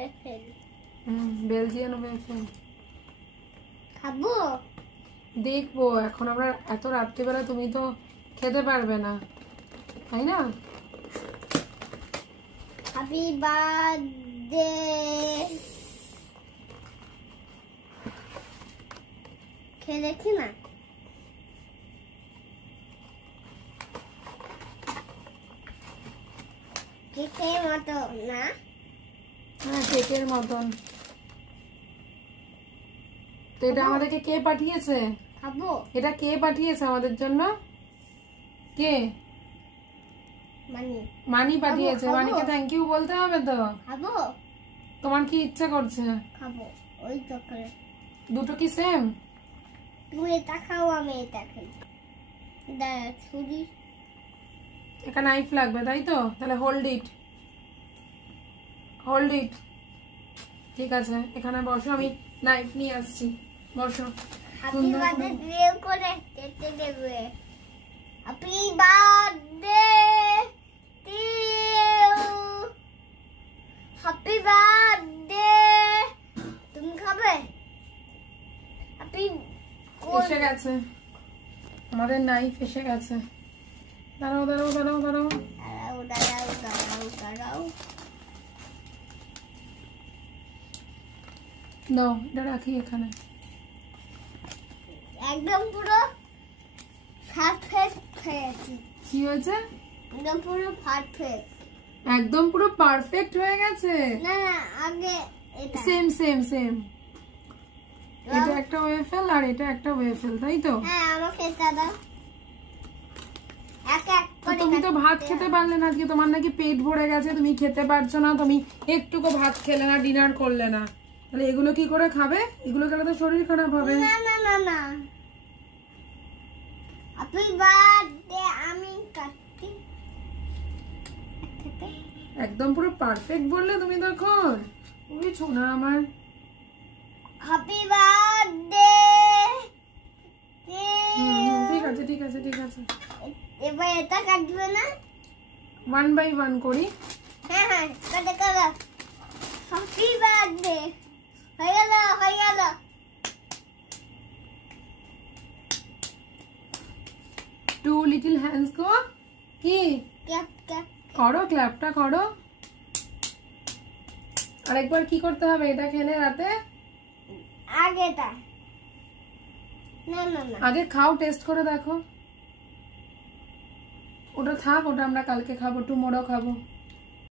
Waffle. Belgian waffle খাবো? দেখবো। এখন আমরা এত রাত্রিবেলা তুমি তো খেতে পারবে না, তাই না? Happy birthday. খেয়ে দেখি না। কেকের মতো না? হ্যাঁ, কেকের মতন। তো এটা আমাদেরকে কে পাঠিয়েছে? খাবো? এটা কে পাঠিয়েছে আমাদের জন্য? কে? মানি পাঠিয়েছে। মানিকে থ্যাংক ইউ বলতে হবে তো। খাবো? তোমার কি ইচ্ছা করছে? খাবো। ওই চকলেট দুটো কি সেম? তুমি এটা খাও, আমি এটা খাই। দাঁড়া, ছুরি। একটা নাইফ লাগবে, তাই তো? তাহলে হোল্ড ইট, হোল্ড ইট। ঠিক আছে, এখানে বসো, আমি নাইফ নিয়ে আসছি। বসো। হ্যাপি বার্থডে করে কেটে দেবে। Happy birthday to you. Happy birthday. তুমি খাবে? হ্যাপি। এসে গেছে আমাদের নাইফ, এসে গেছে। দাঁড়াও দাঁড়াও দাঁড়াও দাঁড়াও দাঁড়াও দাঁড়াও দাঁড়াও দাঁড়াও। দাও, এটা রাখি এখানে। একদম পুরো পারফেক্ট হয়েছে। কি হয়েছে? একদম পুরো পারফেক্ট। একদম পুরো পারফেক্ট হয়ে গেছে। না না, আগে এটা সেম সেম সেম। এটা একটা ওয়েফেল আর এটা একটা ওয়েফেল, তাই তো? হ্যাঁ, আমাকে এটা দাও। এক এক করে। তুমি তো ভাত খেতে পারলে না আজকে, তোমার নাকি পেট ভরে গেছে, তুমি খেতে পারছো না, তুমি একটুকু ভাত খেলে না, ডিনার করলে না, তাহলে এগুলো কি করে খাবে? এগুলো খেলে তো শরীর খারাপ হবে। না না না না। Happy birthday. আমি কাটছি। একদম পুরো পারফেক্ট বললে তুমি তখন। ওই ছোনা আমার। Happy birthday. ঠিক আছে ঠিক আছে ঠিক আছে। এবার এটা কাটবে না? 1 বাই 1 করি। হ্যাঁ হ্যাঁ, কাটে কাটে। Happy birthday. হয়ে গেল হয়ে গেল। টু লিটল হ্যান্ডস গো। কি ক্যাপ ক্যাপ করো? ক্ল্যাপটা করো। আরেকবার কি করতে হবে এটা খেলে রাতে? আগেটা। না না না, আগে খাও, টেস্ট করে দেখো। ওটা থাক, ওটা আমরা কালকে খাবো, টুমোরো খাবো।